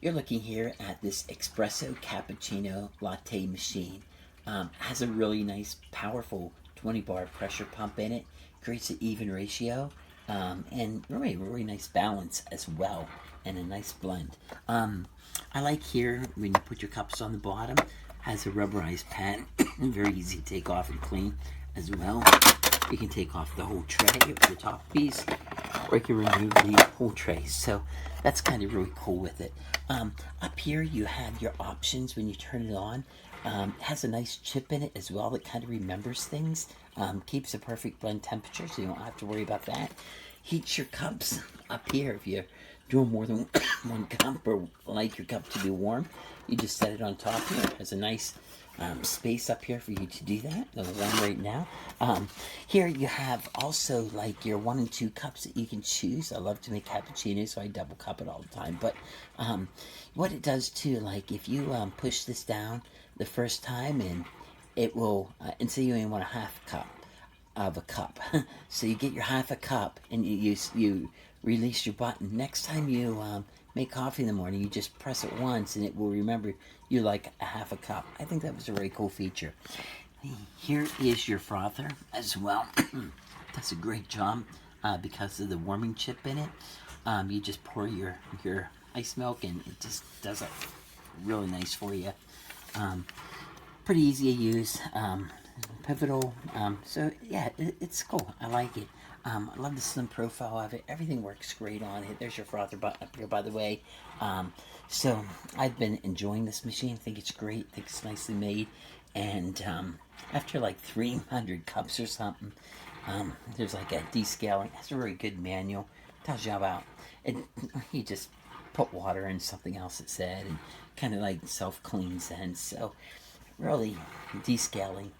You're looking here at this Expresso Cappuccino Latte machine. Has a really nice, powerful 20 bar pressure pump in it. Creates an even ratio and really nice balance as well, and a nice blend. I like here when you put your cups on the bottom, has a rubberized pad, very easy to take off and clean as well. You can take off the whole tray with the top piece, or you can remove the whole tray. So that's kind of really cool with it. Up here you have your options when you turn it on. It has a nice chip in it as well that kind of remembers things. Keeps a perfect blend temperature, so you don't have to worry about that. Heats your cups up here if you're doing more than one cup or like your cup to be warm. You just set it on top here. It has a nice space up here for you to do that. The one right now. Here you have also like your 1 and 2 cups that you can choose. I love to make cappuccino, so I double cup it all the time. But what it does too, like if you push this down the first time, and it will, and say you only want a half cup of a cup, so you get your half a cup, and you release your button. Next time you make coffee in the morning, you just press it once and it will remember you like a half a cup. I think that was a very cool feature. Here is your frother as well. Does a great job because of the warming chip in it. You just pour your ice milk and it just does it really nice for you. Pretty easy to use. Pivotal. So yeah, it's cool. I like it. I love the slim profile of it. Everything works great on it. There's your frother button up here, by the way. So I've been enjoying this machine. I think it's great. I think it's nicely made. And after like 300 cups or something, there's like a descaling. It has a very good manual. Tells you about it. You just put water in something else, it said, and kind of like self-cleans then. So really descaling.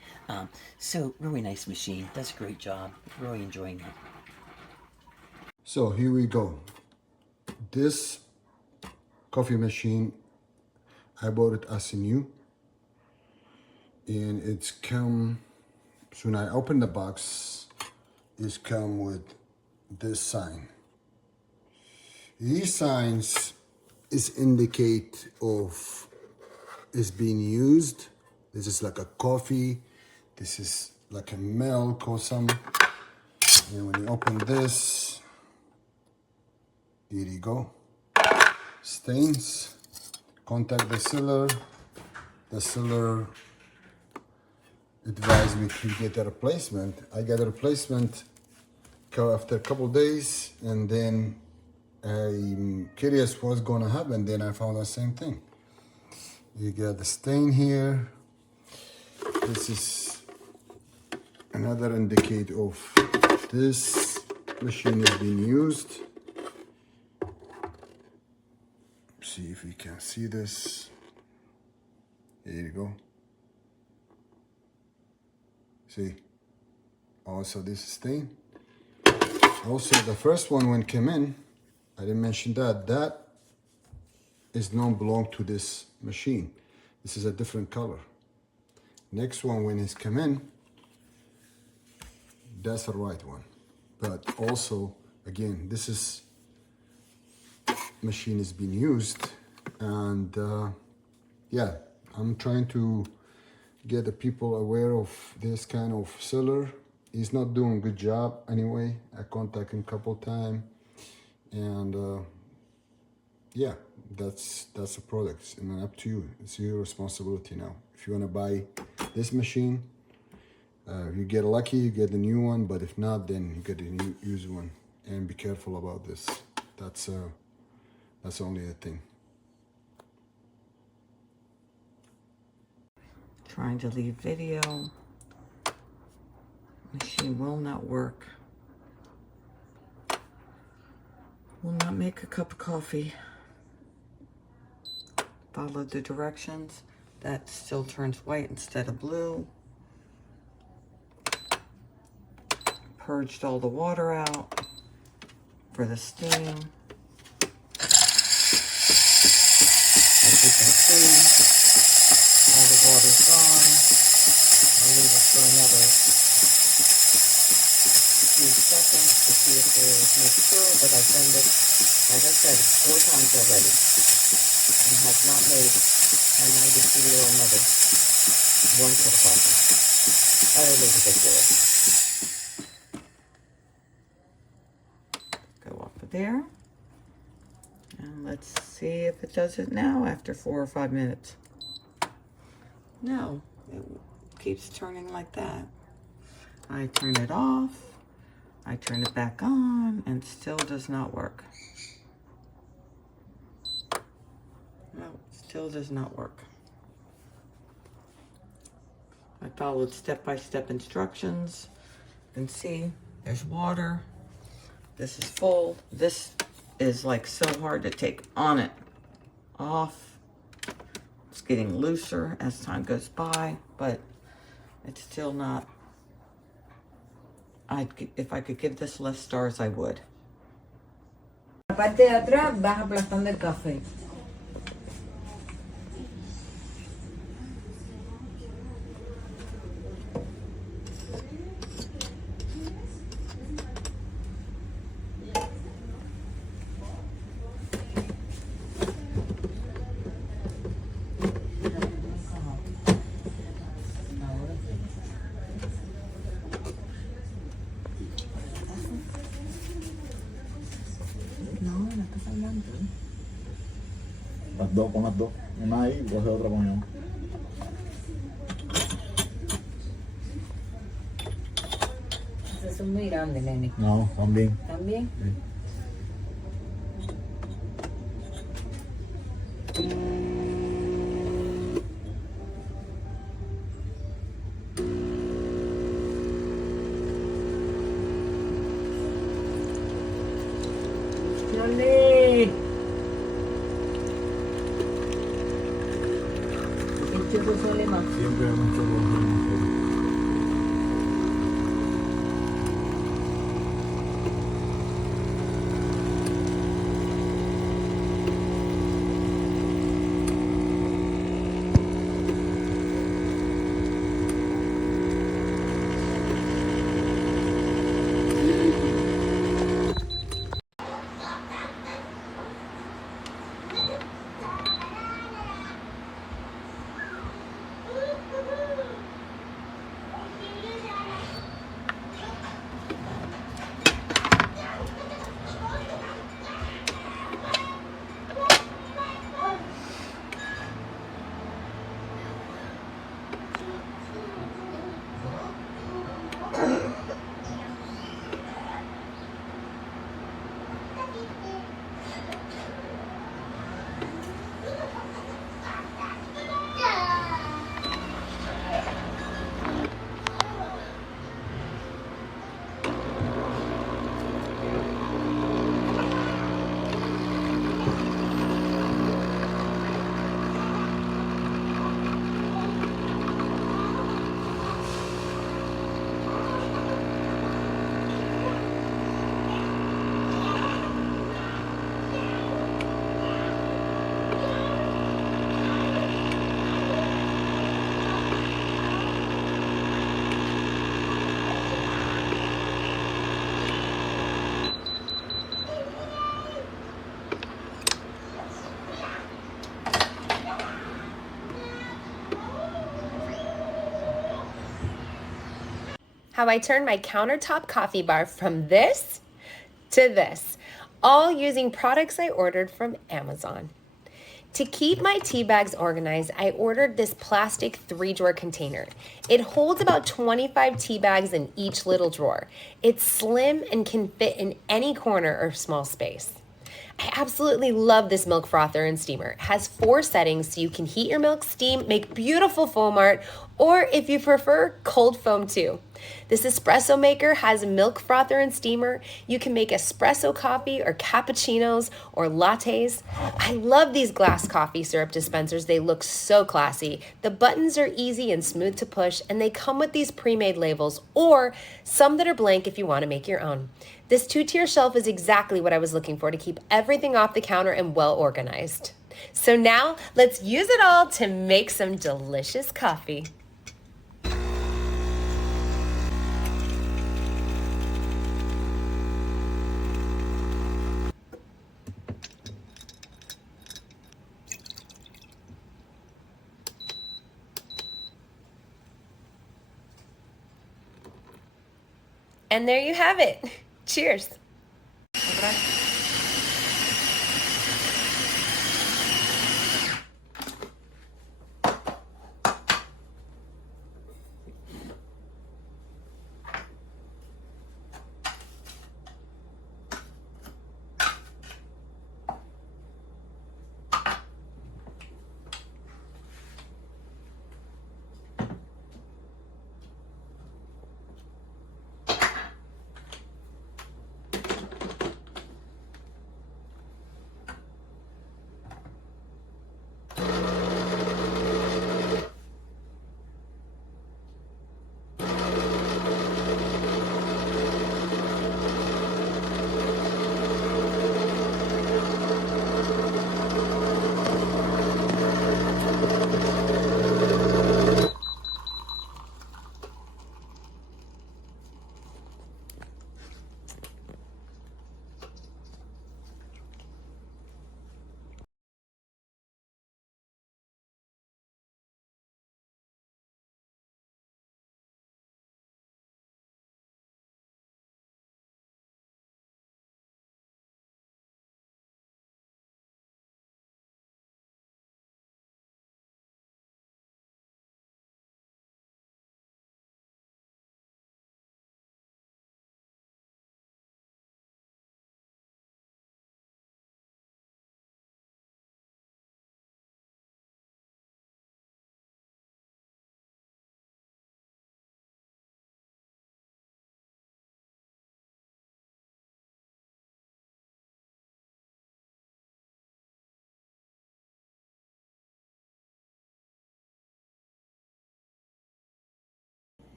So really nice machine. Does a great job. Really enjoying it. So here we go. This coffee machine, I bought it as a new, and it's come, so when I open the box, it's come with this sign. These signs is indicate of is being used. This is like a coffee. This is like a milk or something. And when you open this, here you go. Stains. Contact the seller. The seller advised me to get a replacement. I got a replacement after a couple days, and then I'm curious what's going to happen. Then I found the same thing. You got the stain here. This is another indicator of this machine is being used. See if you can see this. Here you go. See, also this stain. Also the first one when it came in, I didn't mention that is not belong to this machine. This is a different color. Next one when it's come in, that's the right one. But also, again, this is machine is being used, and yeah, I'm trying to get the people aware of this kind of seller. He's not doing a good job anyway. I contacted him a couple times, and yeah, that's the product, and up to you. It's your responsibility now. If you want to buy this machine, you get lucky, you get the new one, but if not, then you get the new used one. And be careful about this. That's only a thing. Trying to leave video. Machine will not work. Will not make a cup of coffee. Follow the directions. That still turns white instead of blue. Purged all the water out for the steam. As you can see, all the water's gone. I'll leave it for another few seconds to see if there's make sure that I've done it, like I said, 4 times already. and has not made my 93-year-old mother 1 cup of coffee. Utterly ridiculous. Go off of there. And let's see if it does it now after 4 or 5 minutes. No, it keeps turning like that. I turn it off, I turn it back on, and still does not work. No, still does not work. I followed step-by-step instructions. You can see there's water. This is full. This is like so hard to take on it, off. It's getting looser as time goes by, but it's still not. If I could give this less stars, I would. La parte de atrás vas aplastando el café. Las dos, pon las dos. Una ahí y coge otra con yo. Esas son muy grandes, nene. No, también. ¿También? Sí. ¡Dale! ¿Qué choco suele más? Siempre hay mucho coger. How I turned my countertop coffee bar from this to this, all using products I ordered from Amazon. To keep my tea bags organized, I ordered this plastic 3-drawer container. It holds about 25 tea bags in each little drawer. It's slim and can fit in any corner or small space. I absolutely love this milk frother and steamer. It has 4 settings so you can heat your milk, steam, make beautiful foam art, or if you prefer, cold foam too. This espresso maker has a milk frother and steamer. You can make espresso coffee or cappuccinos or lattes. I love these glass coffee syrup dispensers. They look so classy. The buttons are easy and smooth to push, and they come with these pre-made labels or some that are blank if you want to make your own. This 2-tier shelf is exactly what I was looking for to keep everything off the counter and well organized. So now let's use it all to make some delicious coffee. And there you have it. Cheers.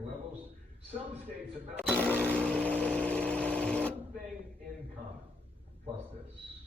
Levels, some states have one thing in common, plus this.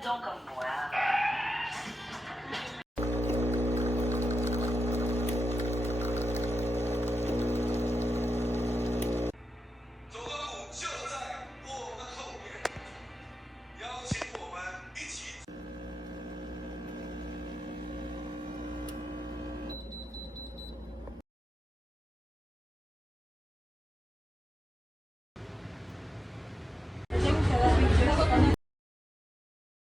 là-dedans comme moi.